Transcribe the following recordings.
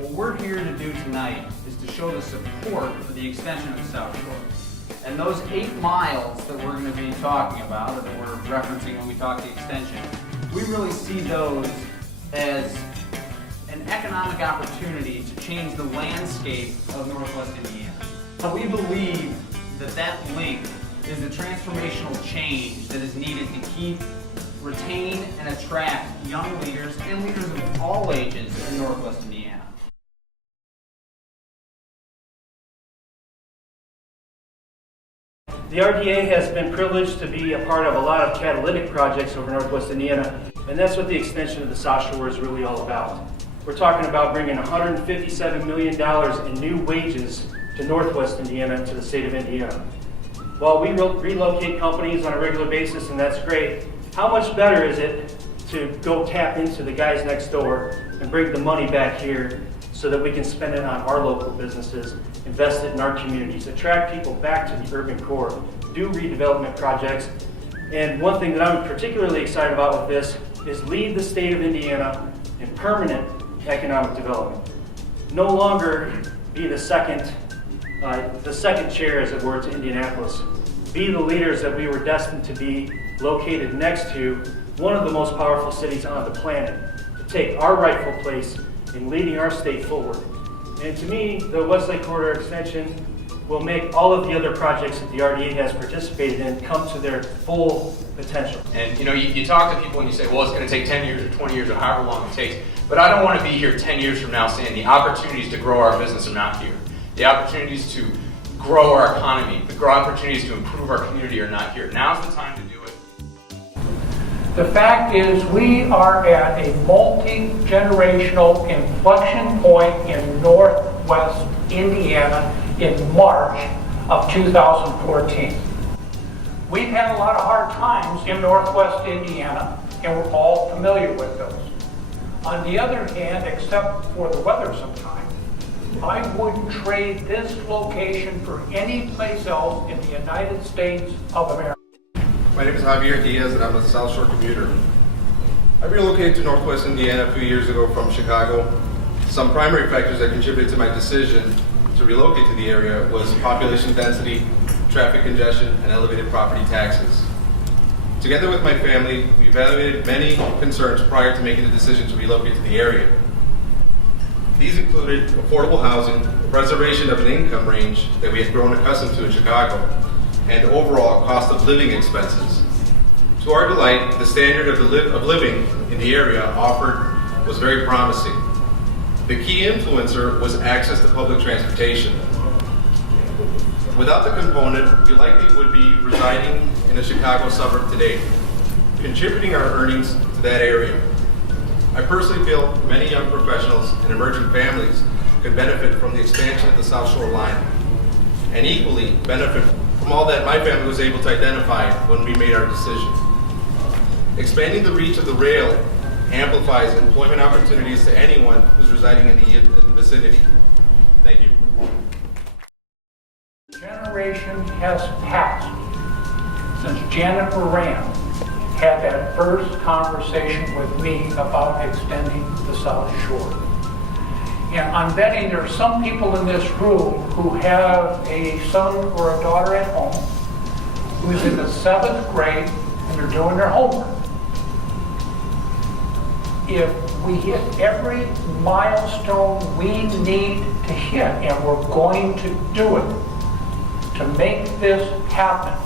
What we're here to do tonight is to show the support for the extension of the South Shore. And those 8 miles that we're going to be talking about, or that we're referencing when we talk the extension, we really see those as an economic opportunity to change the landscape of Northwest Indiana. We believe that that link is the transformational change that is needed to keep, retain, and attract young leaders and leaders of all ages in Northwest Indiana. The RDA has been privileged to be a part of a lot of catalytic projects over Northwest Indiana, and that's what the extension of the South Shore is really all about. We're talking about bringing $157 million in new wages to Northwest Indiana, to the state of Indiana. While we relocate companies on a regular basis, and that's great, how much better is it to go tap into the guys next door and bring the money back here so that we can spend it on our local businesses, invest it in our communities, attract people back to the urban core, do redevelopment projects. And one thing that I'm particularly excited about with this is lead the state of Indiana in permanent economic development. No longer be the second chair, as it were, to Indianapolis. Be the leaders that we were destined to be, located next to one of the most powerful cities on the planet, to take our rightful place in leading our state forward. And to me, the Westlake Corridor Extension will make all of the other projects that the RDA has participated in come to their full potential. And you talk to people and you say, well, it's going to take 10 years or 20 years or however long it takes. But I don't want to be here 10 years from now saying the opportunities to grow our business are not here. The opportunities to grow our economy, the opportunities to improve our community are not here. Now's the time to do it. The fact is, we are at a multi-generational inflection point in Northwest Indiana in March of 2014. We've had a lot of hard times in Northwest Indiana, and we're all familiar with those. On the other hand, except for the weather sometimes, I wouldn't trade this location for any place else in the United States of America. My name is Javier Diaz and I'm a South Shore commuter. I relocated to Northwest Indiana a few years ago from Chicago. Some primary factors that contributed to my decision to relocate to the area was population density, traffic congestion, and elevated property taxes. Together with my family, we evaluated many concerns prior to making the decision to relocate to the area. These included affordable housing, preservation of an income range that we had grown accustomed to in Chicago, and overall cost of living expenses. To our delight, the standard of living in the area offered was very promising. The key influencer was access to public transportation. Without the component, we likely would be residing in a Chicago suburb today, contributing our earnings to that area. I personally feel many young professionals and emerging families could benefit from the expansion of the South Shore line, and equally benefit from all that my family was able to identify when we made our decision. Expanding the reach of the rail amplifies employment opportunities to anyone who's residing in the vicinity. Thank you. Generation has passed since Janet Moran had that first conversation with me about extending the South Shore. And I'm betting there are some people in this room who have a son or a daughter at home who's in the 7th grade and they're doing their homework. If we hit every milestone we need to hit, and we're going to do it, to make this happen,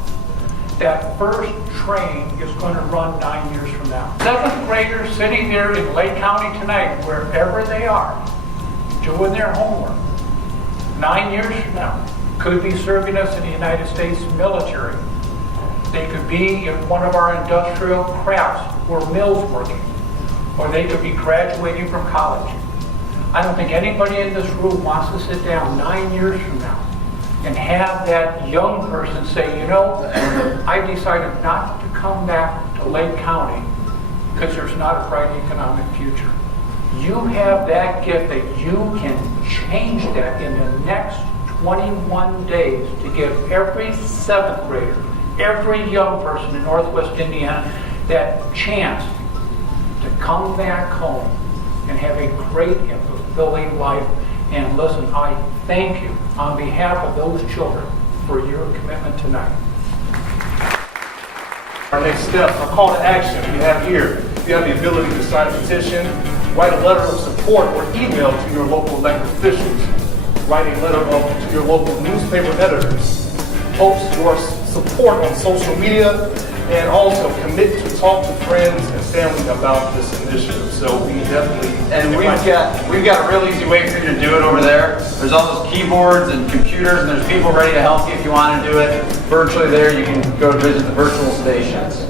that first train is going to run 9 years from now. 7th graders sitting there in Lake County tonight, wherever they are, doing their homework, 9 years from now, could be serving us in the United States military. They could be in one of our industrial crafts or mills working, or they could be graduating from college. I don't think anybody in this room wants to sit down 9 years from now and have that young person say, you know, I decided not to come back to Lake County because there's not a bright economic future. You have that gift that you can change that in the next 21 days to give every 7th grader, every young person in Northwest Indiana that chance to come back home and have a great influence. building life. And listen, I thank you on behalf of those children for your commitment tonight. Our next step, our call to action we have here. You have the ability to sign a petition, write a letter of support or email to your local elected officials, write a letter to your local newspaper editors, post your support on social media, and also commit to talk to friends and family about this initiative. So we definitely... And we've got a real easy way for you to do it over there. There's all those keyboards and computers, and there's people ready to help you if you want to do it virtually there. You can go visit the virtual stations.